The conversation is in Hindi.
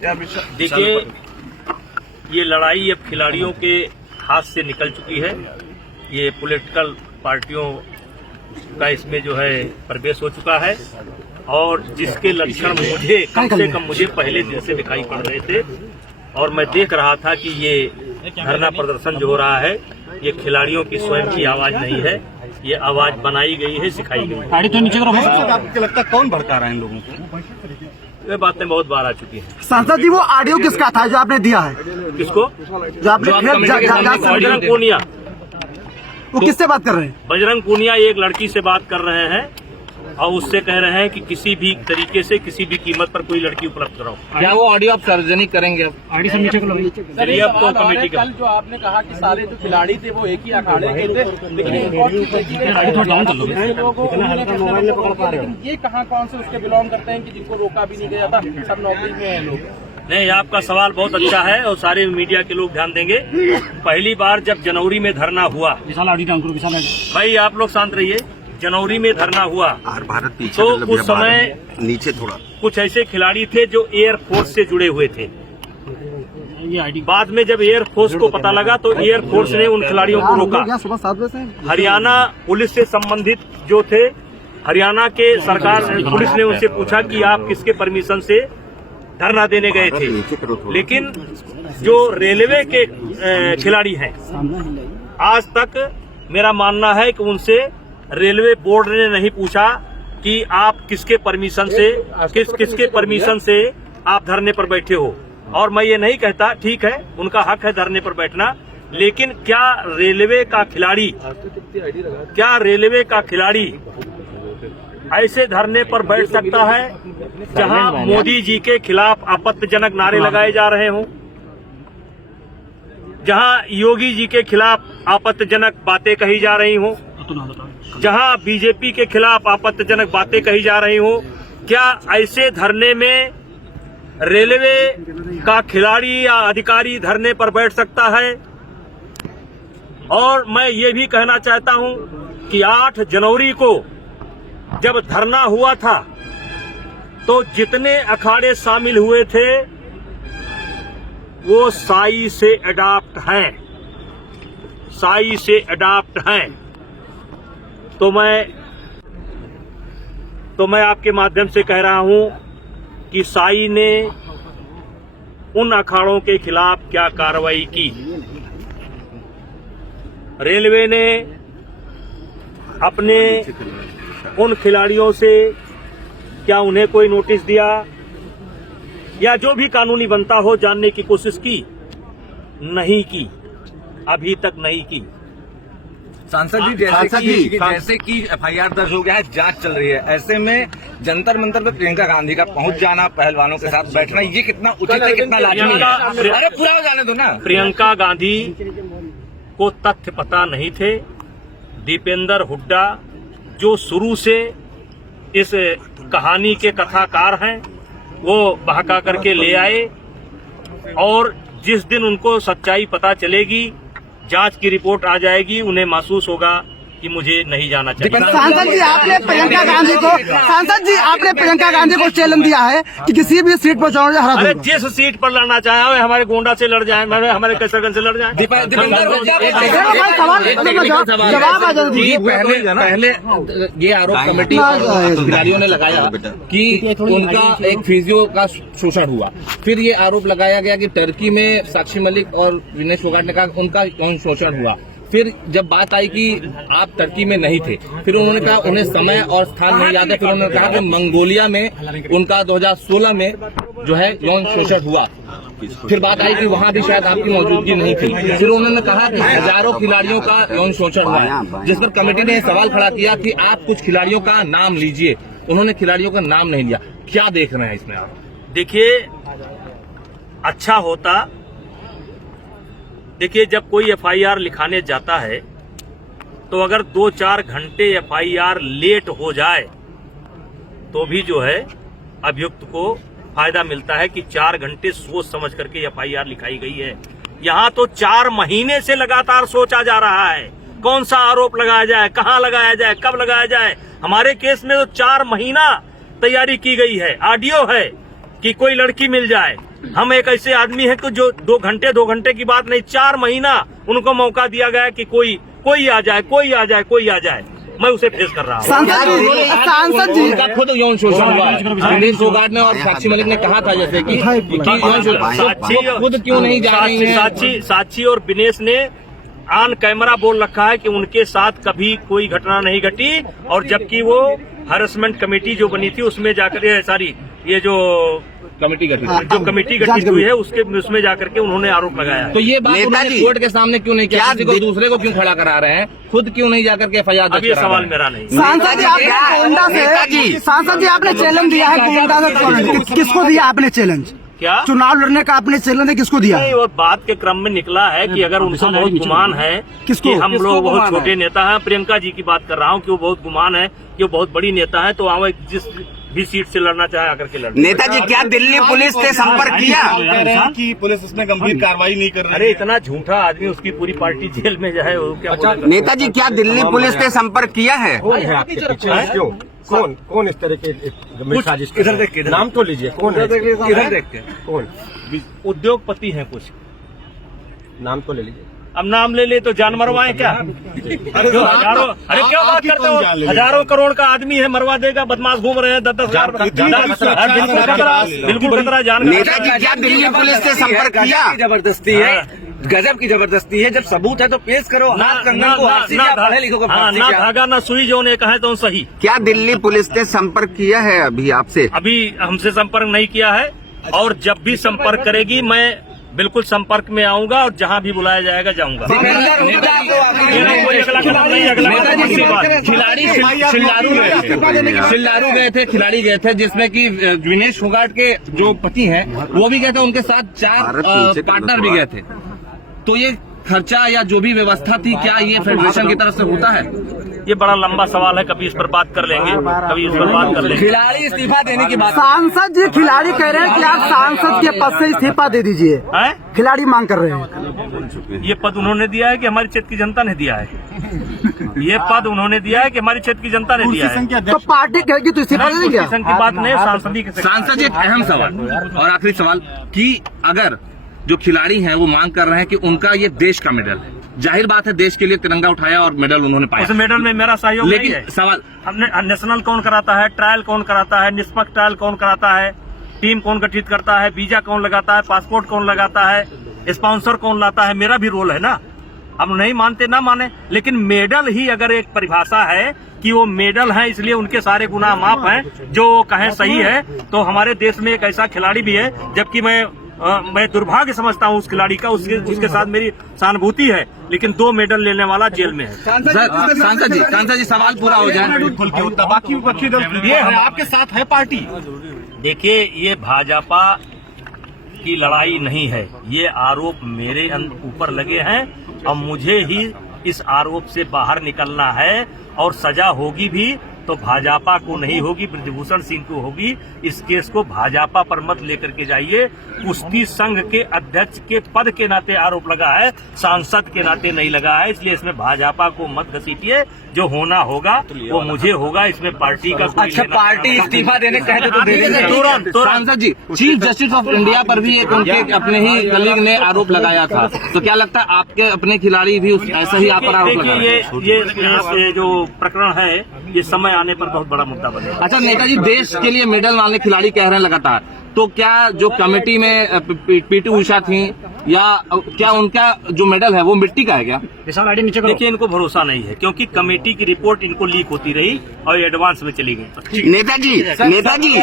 देखिए, ये लड़ाई अब खिलाड़ियों के हाथ से निकल चुकी है। ये पॉलिटिकल पार्टियों का इसमें जो है प्रवेश हो चुका है और जिसके लक्षण मुझे कम से कम पहले दिन से दिखाई पड़ रहे थे और मैं देख रहा था कि ये धरना प्रदर्शन जो हो रहा है ये खिलाड़ियों की स्वयं की आवाज नहीं है, ये आवाज बनाई गई है, सिखाई गई है। आपको लगता है कौन भड़का रहा है इन लोगों को? ये बातें बहुत बार आ चुकी हैं। सांसद जी, वो ऑडियो किसका था जो आपने दिया है? किसको? जो आपने बजरंग पूनिया। वो किससे बात कर रहे हैं? बजरंग पूनिया एक लड़की से बात कर रहे हैं और उससे कह रहे हैं कि किसी भी तरीके से किसी भी कीमत पर कोई लड़की उपलब्ध कराओ। क्या वो ऑडियो आप सार्वजनिक करेंगे? चलिए अब तो कमेटी का कल जो आपने कहा कि सारे जो खिलाड़ी थे वो एक ही अखाड़े के थे, लेकिन ये कहाँ कौन से उसके बिलोंग करते हैं कि जिनको रोका भी नहीं गया था, सब नौकरी में है लोग? नहीं, आपका सवाल बहुत अच्छा है और सारे मीडिया के लोग ध्यान देंगे। पहली बार जब जनवरी में धरना हुआ, भाई आप लोग शांत रहिए, जनवरी में धरना हुआ भारत पीछे तो उस समय नीचे थोड़ा कुछ ऐसे खिलाड़ी थे जो एयरफोर्स से जुड़े हुए थे। बाद में जब एयरफोर्स को पता लगा तो एयरफोर्स ने उन खिलाड़ियों को रोका। सुबह 7 बजे से हरियाणा पुलिस से संबंधित जो थे, हरियाणा के सरकार पुलिस ने उनसे पूछा कि आप किसके परमिशन से धरना देने गए थे, लेकिन जो रेलवे के खिलाड़ी हैं आज तक मेरा मानना है कि उनसे रेलवे बोर्ड ने नहीं पूछा कि आप किसके परमिशन से किसके परमिशन से आप धरने पर बैठे हो। और मैं ये नहीं कहता, ठीक है उनका हक है धरने पर बैठना, लेकिन क्या रेलवे का खिलाड़ी ऐसे धरने पर बैठ सकता है जहां मोदी जी के खिलाफ आपत्तिजनक नारे लगाए जा रहे हों, जहां योगी जी के खिलाफ आपत्तिजनक बातें कही जा रही हों, जहां बीजेपी के खिलाफ आपत्तिजनक बातें कही जा रही हों? क्या ऐसे धरने में रेलवे का खिलाड़ी या अधिकारी धरने पर बैठ सकता है? और मैं ये भी कहना चाहता हूं कि 8 जनवरी को जब धरना हुआ था तो जितने अखाड़े शामिल हुए थे वो साई से अडॉप्ट हैं। तो मैं आपके माध्यम से कह रहा हूं कि साई ने उन अखाड़ों के खिलाफ क्या कार्रवाई की। रेलवे ने अपने उन खिलाड़ियों से क्या उन्हें कोई नोटिस दिया या जो भी कानूनी बनता हो जानने की कोशिश की? नहीं की, अभी तक नहीं की। सांसद जी, जैसे कि एफआईआर दर्ज हो गया है, जांच चल रही है, ऐसे में जंतर मंतर पर प्रियंका गांधी का पहुंच जाना, पहलवानों के साथ बैठना, ये कितना उचित है, कितना लाजमी है? अरे पूरा हो जाने दो ना। प्रियंका गांधी को तथ्य पता नहीं थे। दीपेंद्र हुड्डा जो शुरू से इस कहानी के कथाकार हैं, वो बहका करके ले आए और जिस दिन उनको सच्चाई पता चलेगी, जांच की रिपोर्ट आ जाएगी, उन्हें महसूस होगा कि मुझे नहीं जाना चाहिए। सांसद जी, आपने प्रियंका गांधी को चैलेंज दिया है कि किसी भी सीट पर चुनाव हरा अरे जिस सीट पर लड़ना चाहे हमारे गोंडा से लड़ जाए, हमारे कैसरगंज से लड़ जाए। पहले ये आरोप कमेटी खिलाड़ियों ने लगाया कि उनका एक फिजियो का शोषण हुआ, फिर ये आरोप लगाया गया कि टर्की में साक्षी मलिक और विनेश फोगाट ने कहा उनका यौन शोषण हुआ। फिर जब बात आई कि आप टर्की में नहीं थे, फिर उन्होंने कहा उन्हें समय और स्थान नहीं याद है। फिर उन्होंने कहा कि मंगोलिया में उनका 2016 में जो है यौन शोषण हुआ। फिर बात आई कि वहां भी शायद आपकी मौजूदगी नहीं थी। फिर उन्होंने कहा कि हजारों खिलाड़ियों का यौन शोषण हुआ है, जिस पर कमेटी ने सवाल खड़ा किया कि आप कुछ खिलाड़ियों का नाम लीजिए। उन्होंने खिलाड़ियों का नाम नहीं लिया। क्या देख रहे हैं इसमें आप? देखिए, अच्छा होता, देखिए जब कोई एफआईआर लिखाने जाता है तो अगर 2-4 घंटे एफआईआर लेट हो जाए तो भी जो है अभियुक्त को फायदा मिलता है कि 4 घंटे सोच समझ करके एफआईआर लिखाई गई है। यहाँ तो 4 महीने से लगातार सोचा जा रहा है कौन सा आरोप लगाया जाए, कहाँ लगाया जाए, कब लगाया जाए। हमारे केस में तो 4 महीना तैयारी की गई है। ऑडियो है कि कोई लड़की मिल जाए, हम एक ऐसे आदमी हैं कि जो 2 घंटे की बात नहीं, 4 महीना उनको मौका दिया गया कि कोई आ जाए, मैं उसे फेस कर रहा हूँ। सांसद जी उनका खुद यौन शोषण हुआ है। विनेश फोगाट ने और साक्षी मलिक ने कहा था जैसे कि यौन शोषण खुद क्यों नहीं जा रही है। साक्षी और विनेश ने ऑन कैमरा बोल रखा है कि उनके साथ कभी कोई घटना नहीं घटी, और जबकि वो हरेसमेंट कमेटी जो बनी थी उसमें जाकर ये जो कमेटी गठित जो कमेटी गठित हुई है उसमें जाकर के उन्होंने आरोप लगाया। तो ये बात उन्होंने कोर्ट के सामने क्यों नहीं किया? किसी को दूसरे को क्यों खड़ा करा रहे हैं? खुद क्यों नहीं जाकर के FIR? अब ये सवाल मेरा नहीं। सांसद जी आपने गोंडा से सांसद जी आपने चैलेंज दिया है गोंडा से, किसको दिया आपने चैलेंज? क्या चुनाव लड़ने का आपने चैलेंज किसको दिया? नहीं, वो बात के क्रम में निकला है कि अगर उनको बहुत गुमान है कि हम लोग बहुत छोटे नेता हैं, प्रियंका जी की बात कर रहा हूँ कि वो बहुत गुमान है कि वो बहुत बड़ी नेता है, तो वहाँ जिस भी सीट से लड़ना चाहे आकर के लड़ना। नेताजी क्या दिल्ली पुलिस से संपर्क किया कि पुलिस उसमें गंभीर कार्रवाई नहीं कर रही? अरे इतना झूठा आदमी, उसकी पूरी पार्टी जेल में जो है वो क्या बोलेगा? नेताजी क्या दिल्ली पुलिस ने संपर्क किया है? कौन इस तरह के इधर देख के नाम तो लीजिए, कौन है? इधर देख के कौन? उद्योगपति हैं कुछ, नाम तो ले लीजिए। अब नाम ले ले तो जान मरवाएं क्या? क्यों हजारों, अरे क्यों बात करते हो? हजारों करोड़ का आदमी है, मरवा देगा? बदमाश घूम रहे हैं 10-10 हजार, बिल्कुल खतरा जान। नेताजी क्या दिल्ली पुलिस से संपर्क किया? जबरदस्ती है, गजब की जबरदस्ती है। जब सबूत है तो पेश करो। हाथ कंगन को फांसी या पढ़े लिखो को फांसी ना क्या? धागा ना सुई, जो ने कहा है तो सही। क्या दिल्ली पुलिस ने संपर्क किया है अभी आपसे? अभी हमसे संपर्क नहीं किया है, और जब भी संपर्क करेगी मैं बिल्कुल संपर्क में आऊंगा, और जहां भी बुलाया जाएगा जाऊंगा। मेरा कोई अगला कदम नहीं, अगला कदम दूसरी बात। खिलाड़ी शिल्लारू गए थे, खिलाड़ी गए थे, जिसमें कि विनेश फोगाट के जो पति हैं वो भी गए थे, उनके साथ 4 पार्टनर भी गए थे। तो ये खर्चा या जो भी व्यवस्था थी, क्या ये फेडरेशन की तरफ से होता है? ये बड़ा लंबा सवाल है, कभी इस पर बात कर लेंगे, कभी इस पर बात कर लेंगे। खिलाड़ी इस्तीफा देने की बात। सांसद जी खिलाड़ी कह रहे हैं कि आप सांसद के पद से इस्तीफा दे दीजिए, हैं? खिलाड़ी मांग कर रहे हैं। ये पद उन्होंने दिया है कि हमारी क्षेत्र की जनता ने दिया है? ये पद उन्होंने दिया है कि हमारी क्षेत्र की जनता ने दिया है? तो पार्टी कहेगी तो इस्तीफा दे देंगे? संघ की बात नहीं, सांसदी की। सांसद जी, एक अहम सवाल और आखिरी सवाल कि अगर जो खिलाड़ी हैं वो मांग कर रहे हैं कि उनका ये देश का मेडल है, जाहिर बात है देश के लिए तिरंगा उठाया और मेडल उन्होंने पाया, उस मेडल में मेरा सहयोग नहीं है। लेकिन सवाल, हमने नेशनल कौन कराता है, ट्रायल कौन कराता है, निष्पक्ष ट्रायल कौन कराता है, टीम कौन गठित करता है, वीजा कौन लगाता है, पासपोर्ट कौन लगाता है, स्पॉन्सर कौन लाता है, मेरा भी रोल है ना। हम नहीं मानते ना माने, लेकिन मेडल ही अगर एक परिभाषा है कि वो मेडल है इसलिए उनके सारे गुनाह माफ हैं, जो कहें सही है, तो हमारे देश में एक ऐसा खिलाड़ी भी है, जबकि मैं दुर्भाग्य समझता हूँ उस खिलाड़ी का, उसके साथ मेरी सहानुभूति है, लेकिन 2 मेडल लेने वाला जेल में है। सांसद जी सवाल पूरा हो जाए। बाकी विपक्षी दल ये है आपके साथ है पार्टी? देखिए, ये भाजपा की लड़ाई नहीं है, ये आरोप मेरे ऊपर लगे हैं, और मुझे ही इस आरोप से बाहर निकलना है, और सजा होगी भी तो भाजपा को नहीं होगी, ब्रजभूषण सिंह को होगी। इस केस को भाजपा पर मत लेकर के जाइए। कुश्ती संघ के अध्यक्ष के पद के नाते आरोप लगा है, सांसद के नाते नहीं लगा है, इसलिए इसमें भाजपा को मत घसीटिए। जो होना होगा वो मुझे होगा, इसमें पार्टी का कोई अच्छा, पार्टी इस्तीफा देने कहते तो दे देंगे तुरंत। सांसद जी, चीफ जस्टिस ऑफ इंडिया पर भी एक उनके अपने ही कलीग ने आरोप लगाया था, तो क्या लगता है आपके अपने खिलाड़ी भी ऐसा ही आप पर आरोप लगा रहे हैं? ये जो प्रकरण है, ये समय आने पर बहुत बड़ा मुद्दा बनेगा। अच्छा नेताजी, देश के लिए मेडल वाले खिलाड़ी कह रहे हैं लगातार, तो क्या जो कमेटी में PT उषा थी, या क्या उनका जो मेडल है वो मिट्टी का है क्या? देखिए, इनको भरोसा नहीं है, क्योंकि कमेटी की रिपोर्ट इनको लीक होती रही और एडवांस में चली गई। नेताजी